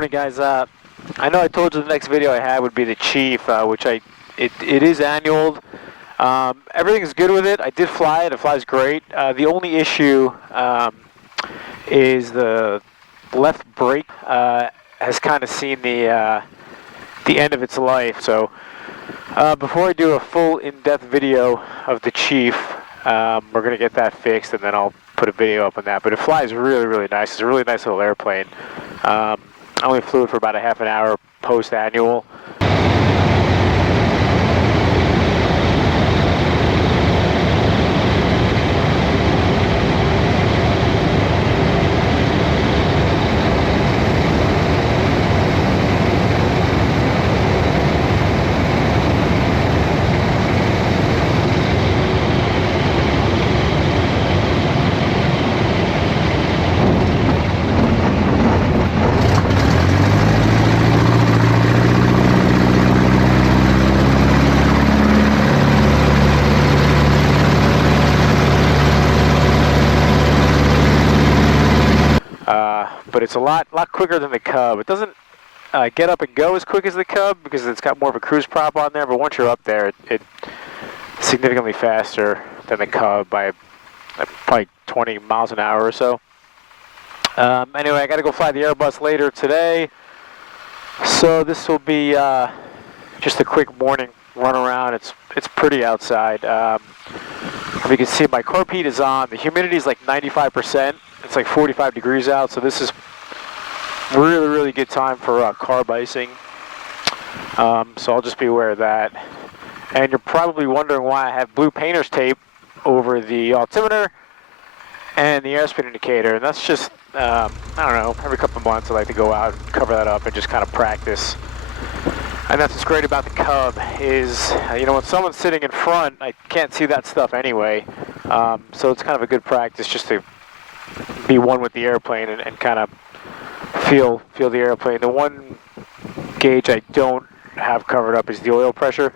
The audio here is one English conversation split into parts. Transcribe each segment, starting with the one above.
Morning, guys. I know I told you the next video I had would be the Chief, which it is annual. Everything's good with it. I did fly it. It flies great. The only issue is the left brake has kind of seen the end of its life. So before I do a full in-depth video of the Chief, we're gonna get that fixed, and then I'll put a video up on that. But it flies really, really nice. It's a really nice little airplane. I only flew it for about a half an hour post-annual. But it's a lot quicker than the Cub. It doesn't get up and go as quick as the Cub because it's got more of a cruise prop on there, but once you're up there, it's significantly faster than the Cub by probably 20 miles an hour or so. Anyway, I got to go fly the Airbus later today, so this will be just a quick morning run around. It's pretty outside. You can see my carb heat is on. The humidity is like 95%. It's like 45 degrees out, so this is really, really good time for carb icing. So I'll just be aware of that. And you're probably wondering why I have blue painter's tape over the altimeter and the airspeed indicator. And that's just, I don't know, every couple of months I like to go out and cover that up and just kind of practice. And that's what's great about the Cub is, you know, when someone's sitting in front, I can't see that stuff anyway. So it's kind of a good practice just to be one with the airplane and kind of feel the airplane. The one gauge I don't have covered up is the oil pressure.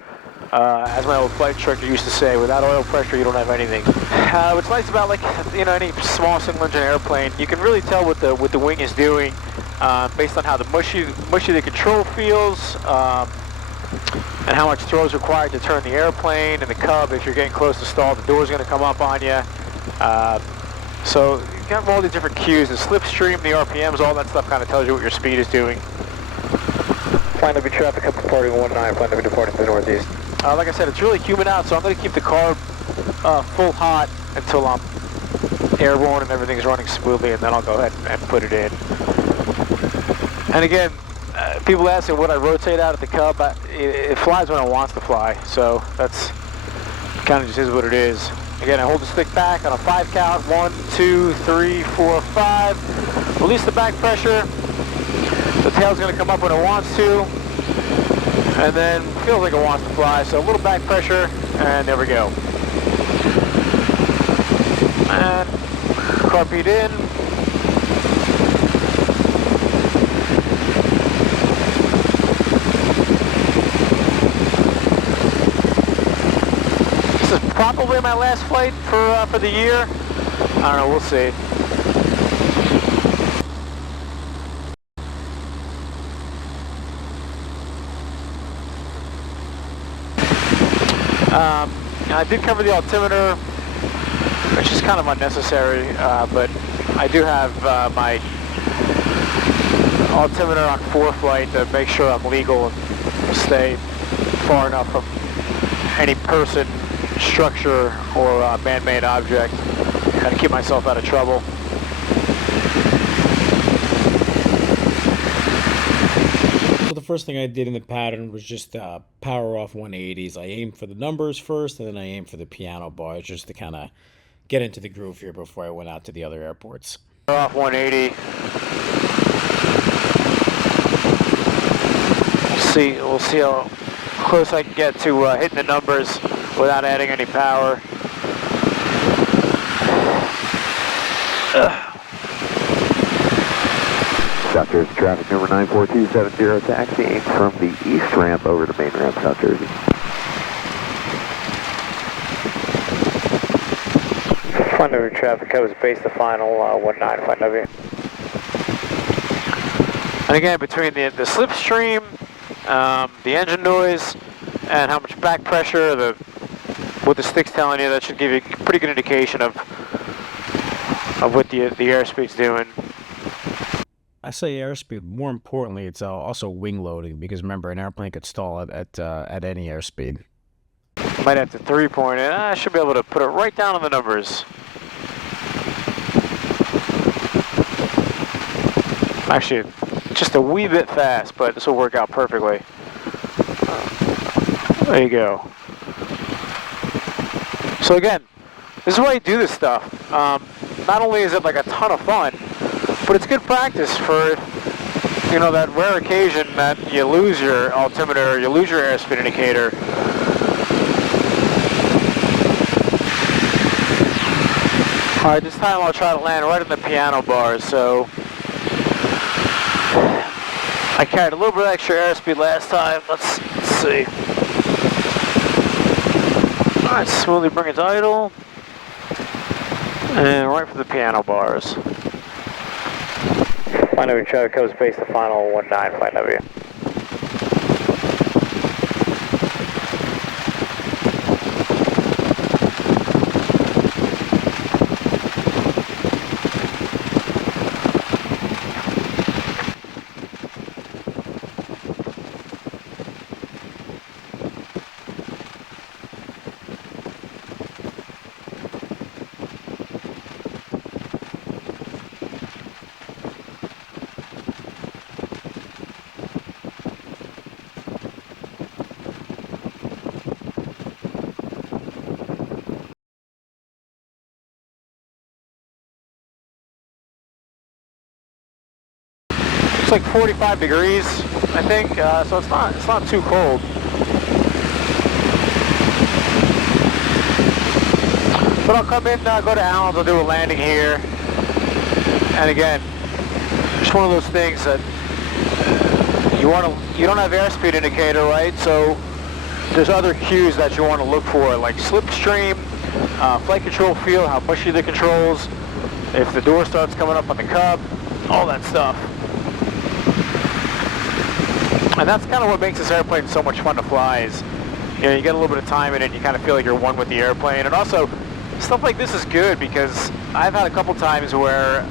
As my old flight instructor used to say, without oil pressure you don't have anything. What's nice about, like, you know, any small single engine airplane, you can really tell what the wing is doing based on how the mushy the control feels, and how much throw is required to turn the airplane. And the Cub, if you're getting close to stall, the door's going to come up on you. So you have all these different cues, the slipstream, the RPMs, all that stuff kind of tells you what your speed is doing. Flying Liberty traffic up departing 19, flying Liberty departing to the northeast. Like I said, it's really humid out, so I'm going to keep the carb full hot until I'm airborne and everything's running smoothly, and then I'll go ahead and put it in. And again, people ask me what I rotate out at the Cub. It flies when it wants to fly, so that's kind of just is what it is. Again, I hold the stick back on a 5 count. 1, 2, 3, 4, 5. Release the back pressure. The tail's going to come up when it wants to, and then feels like it wants to fly. So a little back pressure, and there we go. And carb heat in. Probably my last flight for the year. I don't know, we'll see. I did cover the altimeter, which is kind of unnecessary, but I do have my altimeter on ForeFlight to make sure I'm legal and stay far enough from any person, structure, or man-made object, and to keep myself out of trouble. So the first thing I did in the pattern was just power off 180s. I aimed for the numbers first, and then I aimed for the piano bars just to kind of get into the groove here before I went out to the other airports. Power off 180. We'll see how close I can get to hitting the numbers without adding any power. South Jersey traffic number 94270, taxiing from the east ramp over to main ramp, South Jersey. Flight W traffic, I was base the final 19, Flight W. And again, between the slipstream, the engine noise, and how much back pressure, what the stick's telling you, that should give you a pretty good indication of what the airspeed's doing. I say airspeed. More importantly, it's also wing loading, because remember, an airplane could stall at any airspeed. Might have to 3-point it. I should be able to put it right down on the numbers. Actually, just a wee bit fast, but this will work out perfectly. There you go. So again, this is why you do this stuff. Not only is it like a ton of fun, but it's good practice for, you know, that rare occasion that you lose your altimeter, you lose your airspeed indicator. Alright, this time I'll try to land right in the piano bars, so I carried a little bit of extra airspeed last time. Let's see. Alright, smoothly bring it to idle. And right for the piano bars. Flight W traffic codes base to final 19, Flight W. It's like 45 degrees, I think, so it's not too cold. But I'll come in, go to Allen's, I'll do a landing here. And again, just one of those things that you don't have airspeed indicator, right? So there's other cues that you want to look for, like slipstream, flight control feel, how pushy the controls, if the door starts coming up on the cub, all that stuff. And that's kind of what makes this airplane so much fun to fly is, you know, you get a little bit of time in it and you kind of feel like you're one with the airplane. And also, stuff like this is good because I've had a couple times where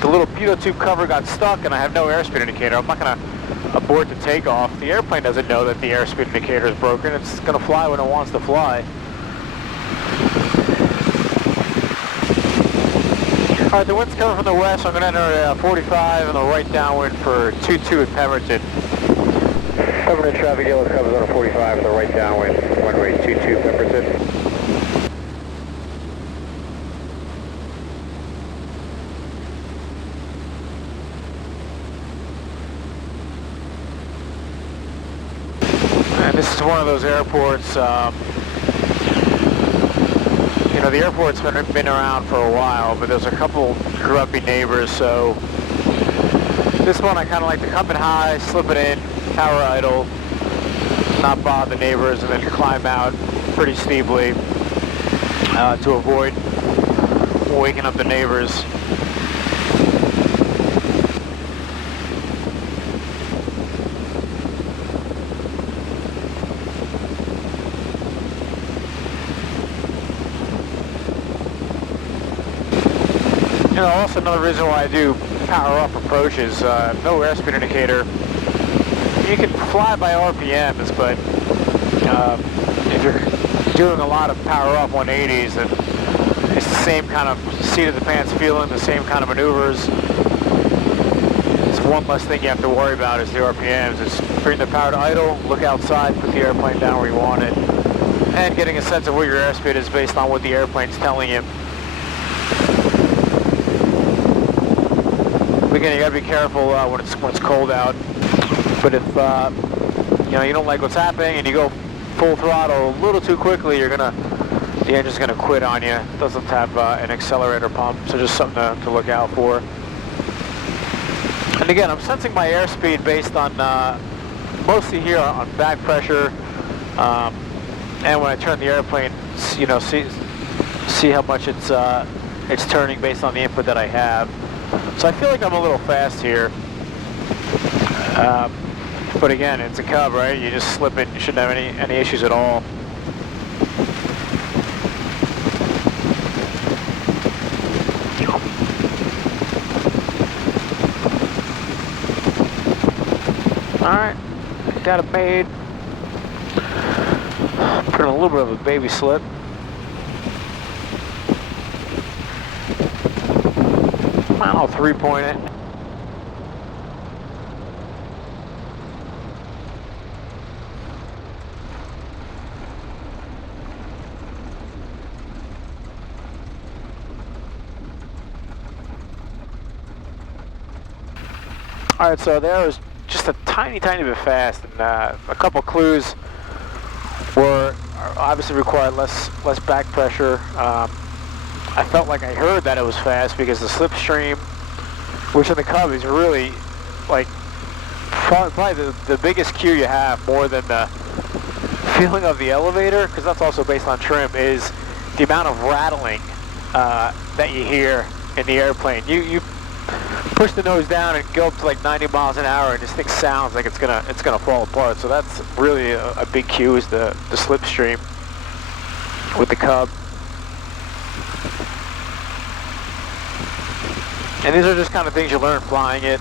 the little pitot tube cover got stuck and I have no airspeed indicator. I'm not going to abort the takeoff. The airplane doesn't know that the airspeed indicator is broken. It's going to fly when it wants to fly. Alright, the wind's coming from the west, so I'm going to enter 45 and the right downwind for 22 at Pemberton. Pemberton traffic, yellow covers on a 45 and the right downwind, runway 22 Pemberton. And this is one of those airports, you know, the airport's been around for a while, but there's a couple grumpy neighbors, so this one I kind of like to come in high, slip it in, power idle, not bother the neighbors, and then climb out pretty steeply to avoid waking up the neighbors. You know, also another reason why I do power up approaches, no airspeed indicator. You can fly by RPMs, but if you're doing a lot of power up 180s, then it's the same kind of seat of the pants feeling, the same kind of maneuvers. It's one less thing you have to worry about is the RPMs. It's bring the power to idle, look outside, put the airplane down where you want it, and getting a sense of what your airspeed is based on what the airplane's telling you. Again, you gotta be careful when it's cold out. But if you know, you don't like what's happening and you go full throttle a little too quickly, the engine's gonna quit on you. It doesn't have an accelerator pump, so just something to look out for. And again, I'm sensing my airspeed based on mostly here on back pressure, and when I turn the airplane, you know, see how much it's turning based on the input that I have. So I feel like I'm a little fast here. But again, it's a Cub, right? You just slip it, you shouldn't have any issues at all. Alright, got it made. Put in a little bit of a baby slip. I'll 3-point it. Alright, so there was just a tiny bit fast, and a couple clues were obviously required less back pressure. I felt like I heard that it was fast because the Slipstream, which in the Cub is really like probably the biggest cue you have, more than the feeling of the elevator, because that's also based on trim, is the amount of rattling that you hear in the airplane. You push the nose down and go up to like 90 miles an hour, and this thing sounds like it's gonna fall apart. So that's really a big cue, is the Slipstream with the Cub. And these are just kind of things you learn flying it.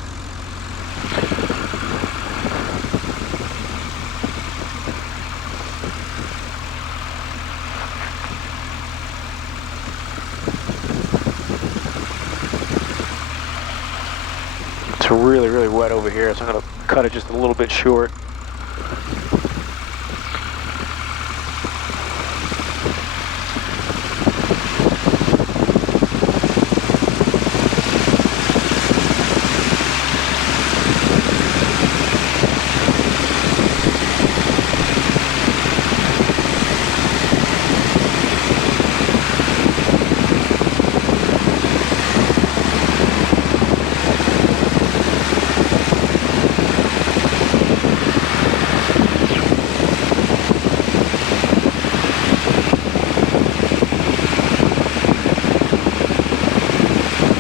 It's really wet over here, so I'm going to cut it just a little bit short.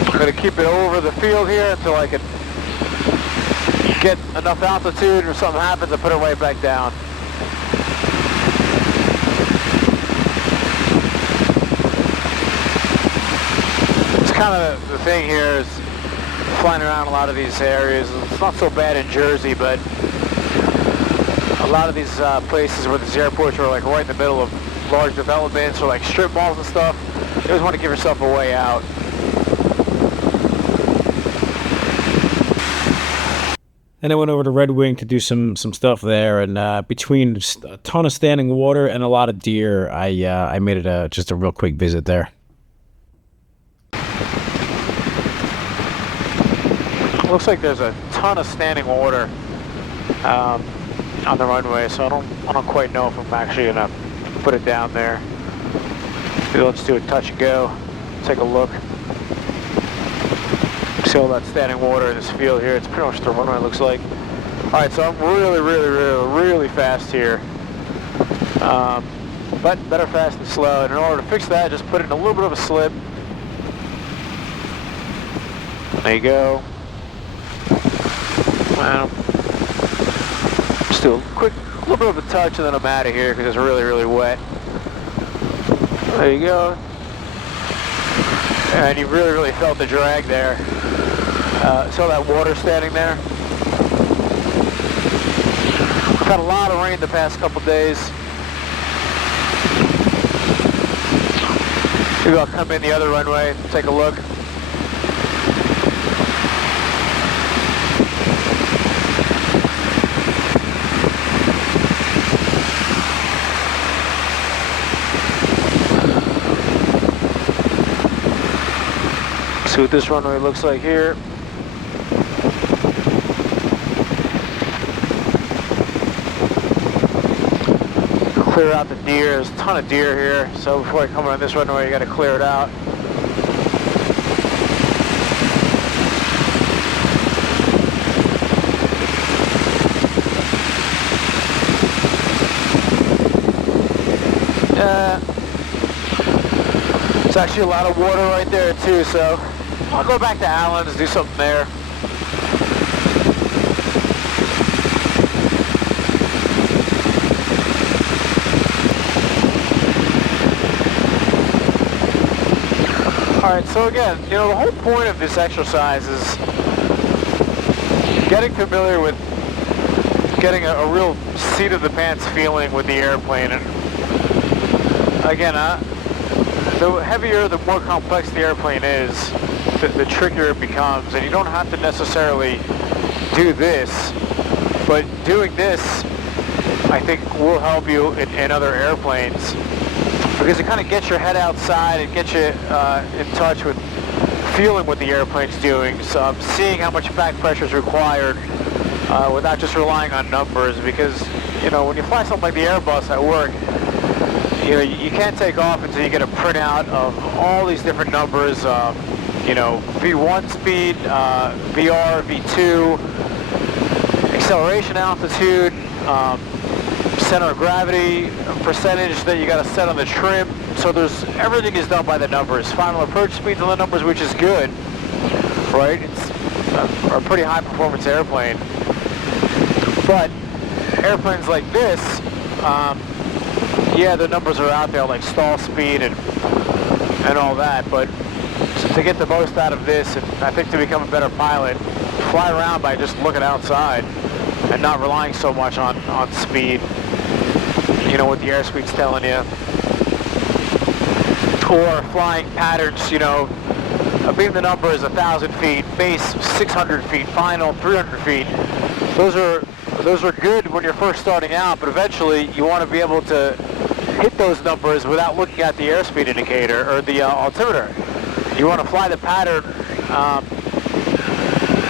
I'm going to keep it over the field here until I can get enough altitude, or something happens, I put it right back down. It's kind of the thing here is flying around a lot of these areas. It's not so bad in Jersey, but a lot of these places where these airports are like right in the middle of large developments or like strip malls and stuff, you always want to give yourself a way out. And I went over to Red Wing to do some stuff there, and between a ton of standing water and a lot of deer, I made it just a real quick visit there. Looks like there's a ton of standing water on the runway, so I don't quite know if I'm actually gonna put it down there. Maybe let's do a touch and go, take a look. See all that standing water in this field here. It's pretty much the runway, it looks like. Alright, so I'm really fast here. But better fast than slow. And in order to fix that, just put it in a little bit of a slip. There you go. Just do a little bit of a touch, and then I'm out of here because it's really wet. There you go. And you really felt the drag there. Saw that water standing there. We've had a lot of rain the past couple days. Maybe I'll come in the other runway, take a look. See what this runway looks like here. Clear out the deer. There's a ton of deer here, so before I come around this runway, you got to clear it out. There's actually a lot of water right there too, so I'll go back to Allen's, do something there. Alright, so again, you know, the whole point of this exercise is getting familiar with getting a real seat of the pants feeling with the airplane. And again, the heavier, the more complex the airplane is, the trickier it becomes. And you don't have to necessarily do this, but doing this, I think, will help you in other airplanes, because it kind of gets your head outside and gets you in touch with feeling what the airplane's doing, so seeing how much back pressure is required without just relying on numbers. Because, you know, when you fly something like the Airbus at work, you know, you can't take off until you get a printout of all these different numbers, you know, V1 speed, VR, V2, acceleration altitude, center of gravity percentage that you got to set on the trim. So everything is done by the numbers. Final approach speeds on the numbers, which is good, right? It's a pretty high performance airplane. But airplanes like this, yeah, the numbers are out there, like stall speed and all that. But to get the most out of this, and I think to become a better pilot, fly around by just looking outside and not relying so much on speed, you know, what the airspeed's telling you. Or flying patterns, you know, being the number is 1,000 feet, base 600 feet, final 300 feet. Those are good when you're first starting out, but eventually you want to be able to hit those numbers without looking at the airspeed indicator or the altimeter. You want to fly the pattern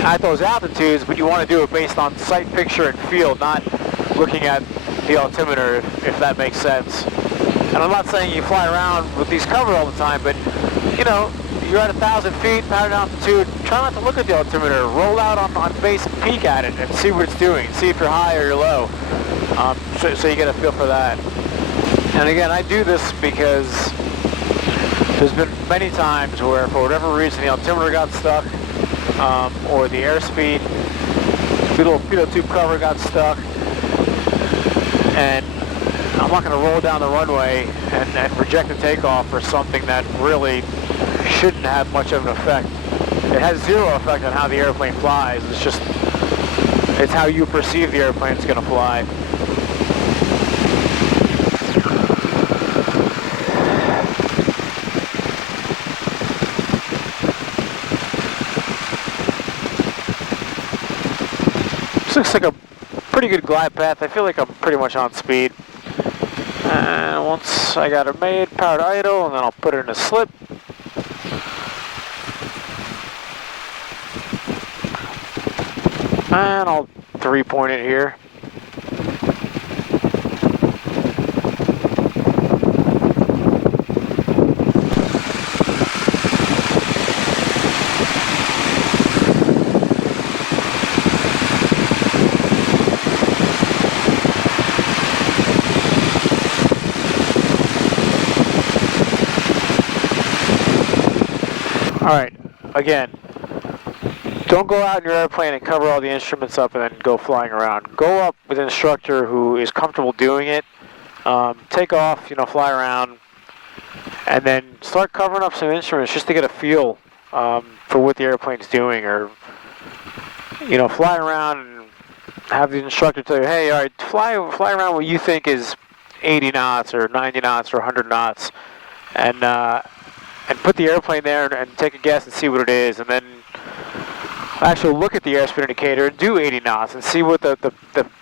at those altitudes, but you want to do it based on sight, picture, and feel, not looking at the altimeter, if that makes sense. And I'm not saying you fly around with these covered all the time, but, you know, you're at 1,000 feet, pattern altitude, try not to look at the altimeter. Roll out on base and peek at it and see what it's doing. See if you're high or you're low, so you get a feel for that. And again, I do this because there's been many times where, for whatever reason, the altimeter got stuck, or the airspeed, the little pitot tube cover got stuck, and I'm not going to roll down the runway and reject the takeoff for something that really shouldn't have much of an effect. It has zero effect on how the airplane flies. It's how you perceive the airplane's going to fly. This looks like a pretty good glide path. I feel like I'm pretty much on speed. And once I got it made, powered idle, and then I'll put it in a slip. And I'll 3-point it here. Alright, again, don't go out in your airplane and cover all the instruments up and then go flying around. Go up with an instructor who is comfortable doing it. Take off, you know, fly around, and then start covering up some instruments just to get a feel for what the airplane's doing. Or, you know, fly around and have the instructor tell you, hey, all right, fly around what you think is 80 knots or 90 knots or 100 knots, and put the airplane there and take a guess and see what it is, and then actually look at the airspeed indicator and do 80 knots and see what the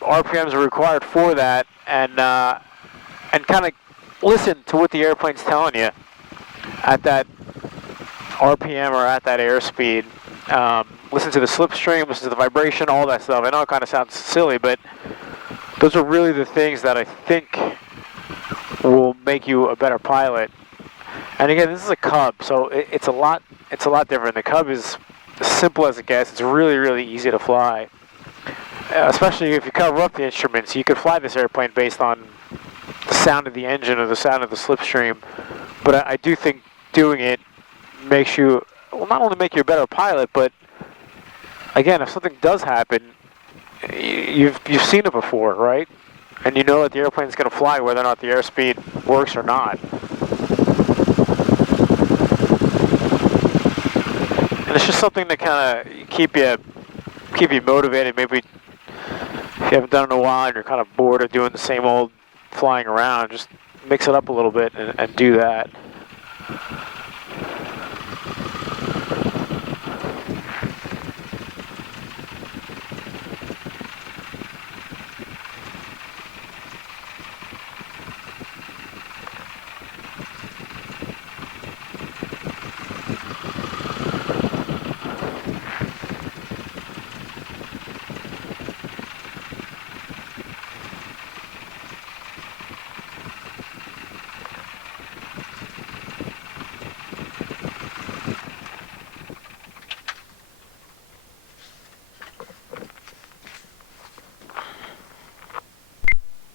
RPMs are required for that, and kind of listen to what the airplane's telling you at that RPM or at that airspeed. Listen to the slipstream, listen to the vibration, all that stuff. I know it kind of sounds silly, but those are really the things that I think will make you a better pilot. And again, this is a Cub, so it's a lot different. The Cub is as simple as it gets. It's really, really easy to fly, especially if you cover up the instruments. You could fly this airplane based on the sound of the engine or the sound of the slipstream. But I do think doing it makes you, well, not only make you a better pilot, but again, if something does happen, you've seen it before, right? And you know that the airplane's going to fly whether or not the airspeed works or not. And it's just something to kind of keep you motivated. Maybe if you haven't done it in a while and you're kind of bored of doing the same old flying around, just mix it up a little bit and do that.